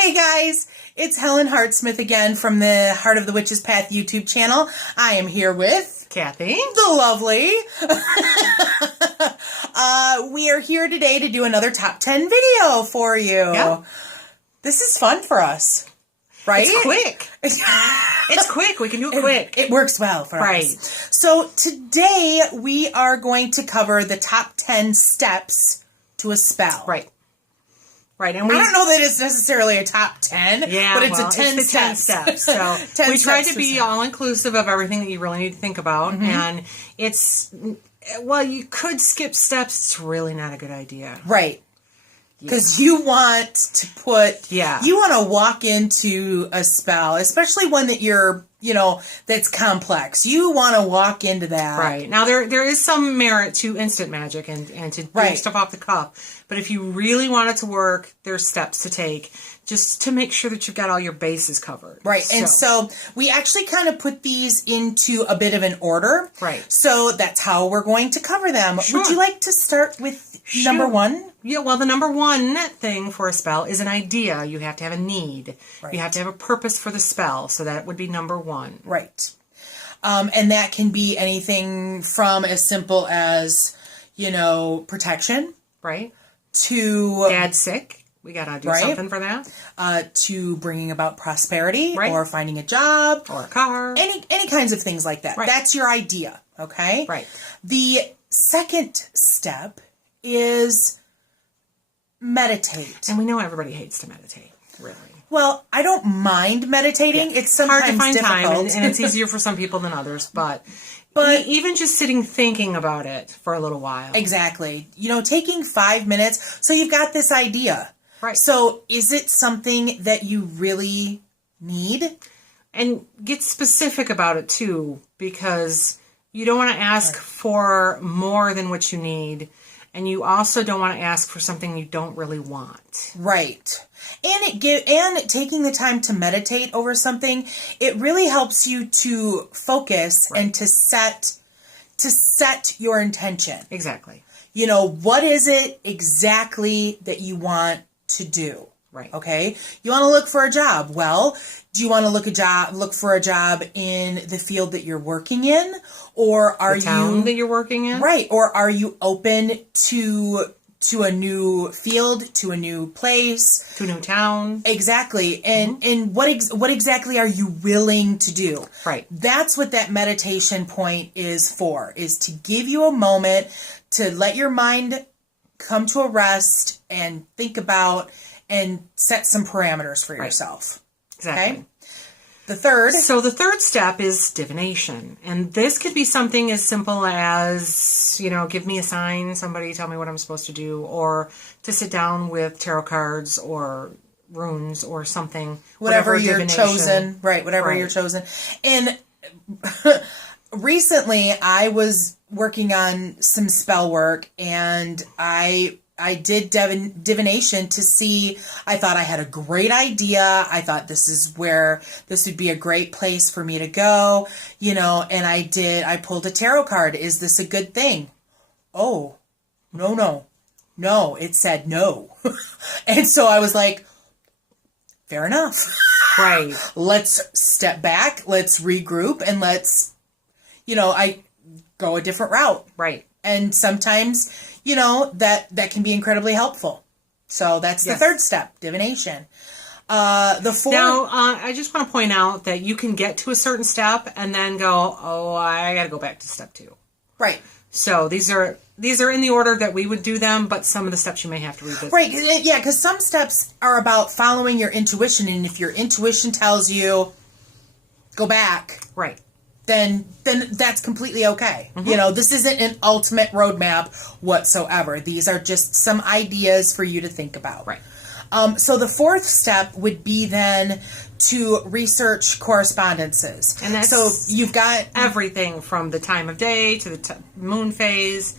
Hey guys, it's Helen Hartsmith again from the Heart of the Witch's Path YouTube channel. I am here with Cathy, the lovely. We are here today to do another top 10 video for you. Yep. This is fun for us, right? It's quick. It's quick. We can do it quick. It works well for us. So today we are going to cover the top 10 steps to a spell. Right. And I don't know that it's necessarily a top 10, yeah, but it's a 10 steps. So 10 we tried steps to be all-inclusive of everything that you really need to think about. Mm-hmm. And it's, well, you could skip steps. It's really not a good idea. Right. Because you want to put, you want to walk into a spell, especially one that you're, that's complex. You want to walk into that. Right. Now, there is some merit to instant magic and to doing stuff off the cuff. But if you really want it to work, there's steps to take just to make sure that you've got all your bases covered. Right. And so we actually kind of put these into a bit of an order. Right. So that's how we're going to cover them. Sure. Would you like to start with number one? Yeah, well, the number one thing for a spell is an idea. You have to have a need. Right. You have to have a purpose for the spell. So that would be number one. Right. And that can be anything from as simple as, protection. Right. To... Dad's sick. We got to do something for that. To bringing about prosperity. Right. Or finding a job. Or a car. Any kinds of things like that. Right. That's your idea. Okay? Right. The second step is... meditate. And we know everybody hates to meditate, really. Well, I don't mind meditating. It's sometimes hard to find difficult. time, and it's easier for some people than others. But even just sitting thinking about it for a little while. Exactly. Taking 5 minutes. So you've got this idea. Right. So is it something that you really need? And get specific about it, too, because you don't want to ask for more than what you need. And you also don't want to ask for something you don't really want. Right. And taking the time to meditate over something, it really helps you to focus and to set your intention. Exactly. What is it exactly that you want to do? Right. Okay. You want to look for a job. Well, do you want to look for a job in the field that you're working in, or are the town that you're working in? Right. Or are you open to a new field, to a new place, to a new town? Exactly. And what exactly are you willing to do? Right. That's what that meditation point is for, is to give you a moment to let your mind come to a rest and think about and set some parameters for yourself. Exactly. Okay? The third. So the third step is divination. And this could be something as simple as, give me a sign, somebody tell me what I'm supposed to do, or to sit down with tarot cards or runes or something. Whatever you're chosen. Right, whatever you're chosen. And recently I was working on some spell work, and I did divination to see. I thought I had a great idea. I thought this would be a great place for me to go, and I pulled a tarot card. Is this a good thing? Oh, no, it said no. And so I was like, fair enough. Right. Let's step back, let's regroup, and let's, I go a different route. Right. And sometimes, that can be incredibly helpful. So that's the third step, divination. The fourth... Now, I just want to point out that you can get to a certain step and then go, oh, I got to go back to step 2. Right. So these are in the order that we would do them, but some of the steps you may have to revisit. Right. Yeah, because some steps are about following your intuition, and if your intuition tells you, go back. Right. Then that's completely okay. Mm-hmm. This isn't an ultimate roadmap whatsoever. These are just some ideas for you to think about. Right. So the fourth step would be then to research correspondences. And that's so you've got everything from the time of day to the moon phase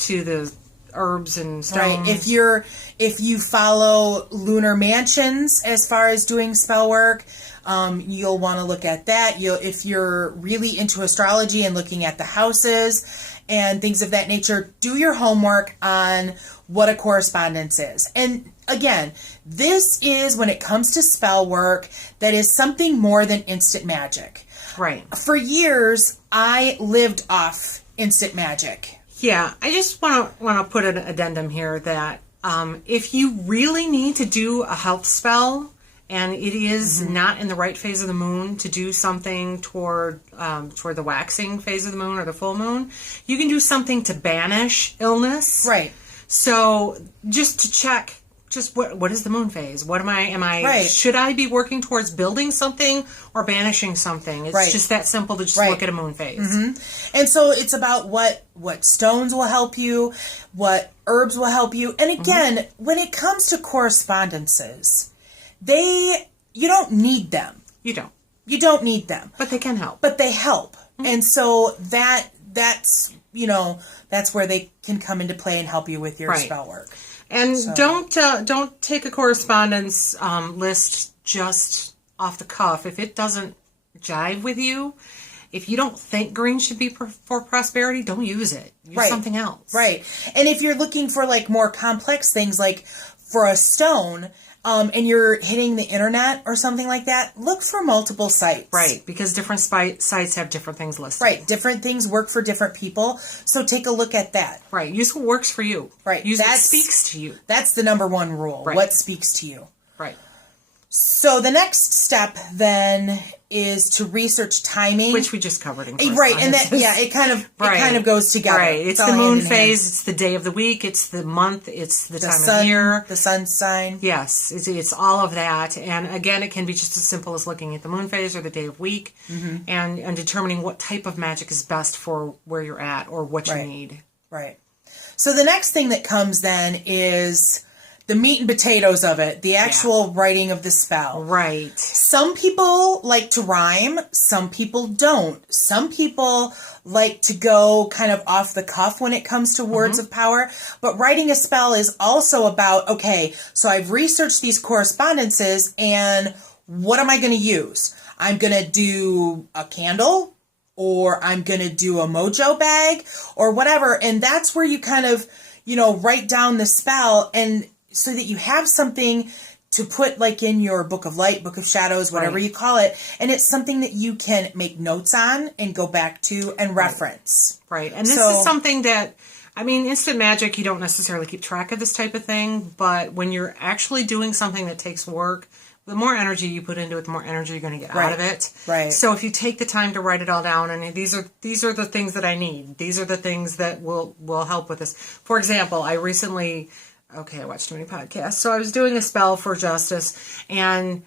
to the herbs and stones. Right. If you follow lunar mansions as far as doing spell work, you'll want to look at that. If you're really into astrology and looking at the houses and things of that nature, do your homework on what a correspondence is. And again, this is, when it comes to spell work, that is something more than instant magic. Right. For years, I lived off instant magic. Yeah, I just want to put an addendum here that if you really need to do a health spell, and it is not in the right phase of the moon to do something toward the waxing phase of the moon or the full moon, you can do something to banish illness. Right. So just to check, just what is the moon phase? What am I? Right. Should I be working towards building something or banishing something? It's just that simple to just look at a moon phase. And so it's about what stones will help you, what herbs will help you. And again, when it comes to correspondences, you don't need them. You don't. You don't need them. But they can help. But they help. And so that's where they can come into play and help you with your spell work. And don't take a correspondence list just off the cuff. If it doesn't jive with you, if you don't think green should be for prosperity, don't use it. Use something else. Right. And if you're looking for like more complex things, like for a stone, and you're hitting the internet or something like that, look for multiple sites. Right, because different sites have different things listed. Right, different things work for different people, so take a look at that. Right, use what works for you. Right. Use what speaks to you. That's the number one rule, what speaks to you. Right. So the next step then is to research timing, which we just covered in right, and that it kind of goes together. Right, it's the moon phase, it's the day of the week, it's the month, it's the time of year, the sun sign. Yes, it's all of that, and again, it can be just as simple as looking at the moon phase or the day of week, and determining what type of magic is best for where you're at or what you need. Right. So the next thing that comes then is the meat and potatoes of it, the actual writing of the spell. Right. Some people like to rhyme, some people don't. Some people like to go kind of off the cuff when it comes to words of power. But writing a spell is also about, okay, so I've researched these correspondences, and what am I going to use? I'm going to do a candle, or I'm going to do a mojo bag, or whatever. And that's where you kind of, write down the spell, and so that you have something to put like in your book of light, book of shadows, whatever you call it. And it's something that you can make notes on and go back to and reference. Right. And this is something that, instant magic, you don't necessarily keep track of this type of thing, but when you're actually doing something that takes work, the more energy you put into it, the more energy you're going to get out of it. Right. So if you take the time to write it all down, and these are the things that I need. These are the things that will help with this. For example, I recently, I watched too many podcasts. So I was doing a spell for justice, and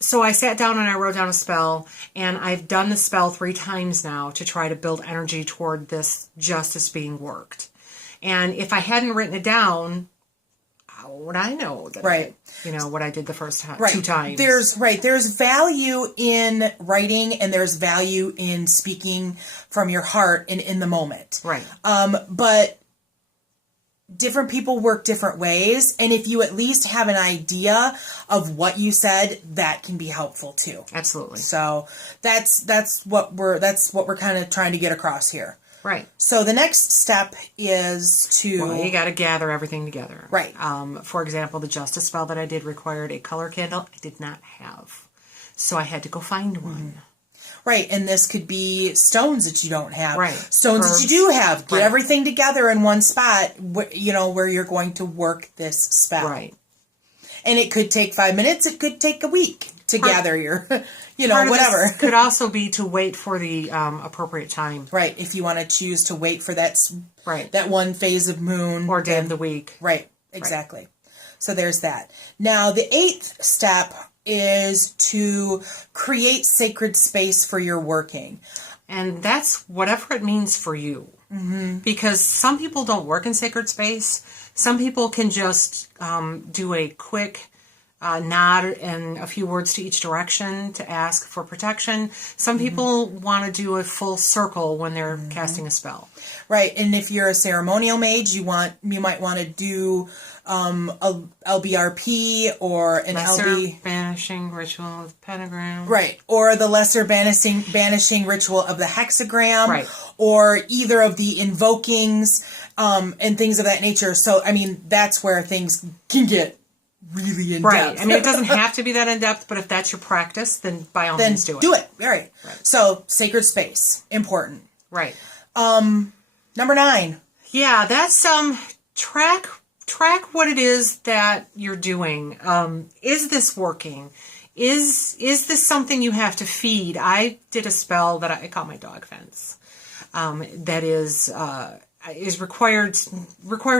so I sat down and I wrote down a spell, and I've done the spell 3 times now to try to build energy toward this justice being worked. And if I hadn't written it down, how would I know that what I did the first time, 2 times? There's value in writing, and there's value in speaking from your heart and in the moment. Right. But different people work different ways, and if you at least have an idea of what you said, that can be helpful too. Absolutely. So that's what we're kind of trying to get across here. Right. So the next step is to... you got to gather everything together. Right. For example, the justice spell that I did required a color candle. I did not have. So I had to go find one. Right, and this could be stones that you don't have. Right. Stones that you do have. Get everything together in one spot, where you're going to work this spell. Right. And it could take 5 minutes. It could take a week to gather your, whatever. This could also be to wait for the appropriate time. Right, if you want to choose to wait for that one phase of moon. Or day of the week. Right, exactly. Right. So there's that. Now, the 8th step is to create sacred space for your working. And that's whatever it means for you. Mm-hmm. Because some people don't work in sacred space. Some people can just do a quick nod and a few words to each direction to ask for protection. Some people want to do a full circle when they're casting a spell. Right, and if you're a ceremonial mage, you might want to do a LBRP or an Lesser LB... banishing ritual of the pentagram. Right. Or the lesser banishing ritual of the hexagram. Right. Or either of the invokings and things of that nature. So, I mean, that's where things can get really in right. depth. I mean, it doesn't have to be that in depth, but if that's your practice, then by all means do it. Do it. All right. So, sacred space. Important. Right. Number 9. Yeah, that's track what it is that you're doing. Is this working? Is this something you have to feed? I did a spell that I call my dog fence. That is requires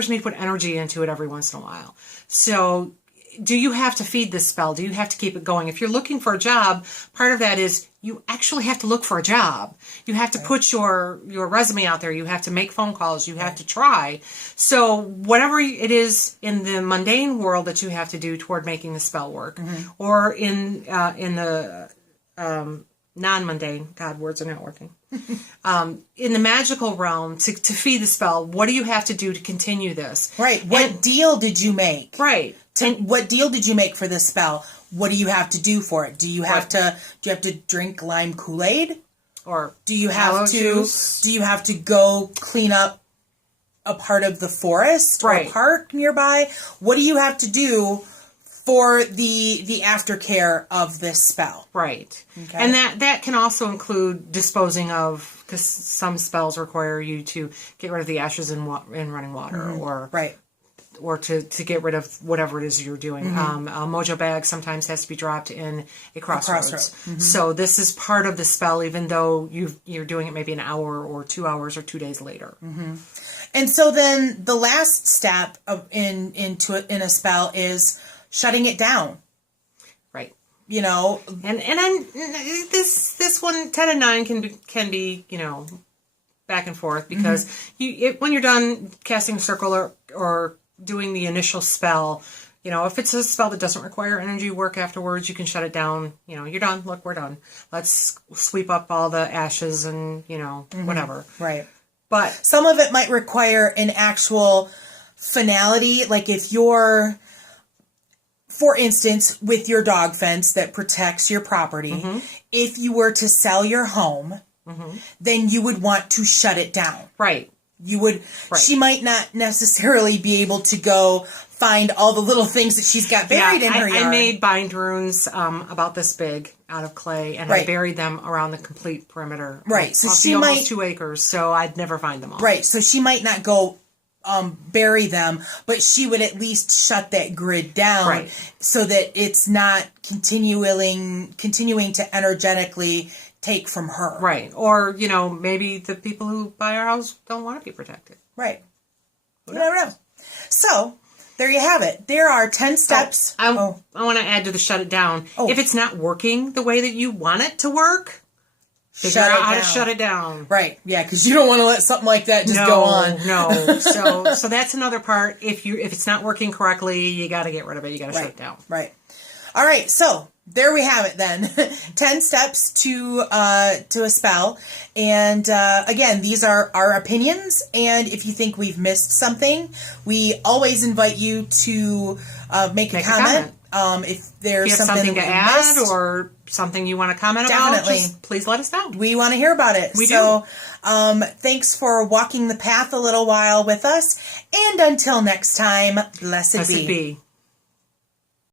me to put energy into it every once in a while. So, do you have to feed this spell? Do you have to keep it going? If you're looking for a job, part of that is you actually have to look for a job. You have to put your resume out there. You have to make phone calls. You have to try. So whatever it is in the mundane world that you have to do toward making the spell work, or in the non-mundane, God, words are not working. In the magical realm, to feed the spell, what do you have to do to continue this? Right. What deal did you make? Right. What deal did you make for this spell? What do you have to do for it? Do you have to drink lime Kool-Aid? Or do you have to juice? do you have to go clean up a part of the forest or a park nearby? What do you have to do for the aftercare of this spell? Right. Okay. And that can also include disposing of, because some spells require you to get rid of the ashes in running water, or to get rid of whatever it is you're doing. A mojo bag sometimes has to be dropped in a crossroads. So this is part of the spell, even though you're doing it maybe an hour or 2 hours or 2 days later. And so then the last step in a spell is shutting it down. Right. You know, and I'm this one 10 and 9 can be back and forth, because when you're done casting a circle or doing the initial spell, if it's a spell that doesn't require energy work afterwards, you can shut it down. You're done. Look, we're done. Let's sweep up all the ashes and, whatever. Right. But some of it might require an actual finality. Like if you're, for instance, with your dog fence that protects your property, if you were to sell your home, then you would want to shut it down. Right. You would. Right. She might not necessarily be able to go find all the little things that she's got buried in her yard. I made bind runes about this big out of clay, and I buried them around the complete perimeter. Right. So she almost might 2 acres, so I'd never find them all. Right. So she might not go bury them, but she would at least shut that grid down, so that it's not continuing to energetically take from her. Right. Or, maybe the people who buy our house don't want to be protected. Right. You never know. So, there you have it. There are 10 steps. I want to add to the shut it down. If it's not working the way that you want it to work, figure out how to shut it down. Right. Yeah, because you don't want to let something like that just go on. No. So that's another part. If it's not working correctly, you got to get rid of it. You got to shut it down. Right. All right. So, there we have it then. 10 steps to a spell. And again, these are our opinions. And if you think we've missed something, we always invite you to make a comment. If there's something to add or something you want to comment about, just please let us know. We want to hear about it. We do. Thanks for walking the path a little while with us. And until next time, blessed be.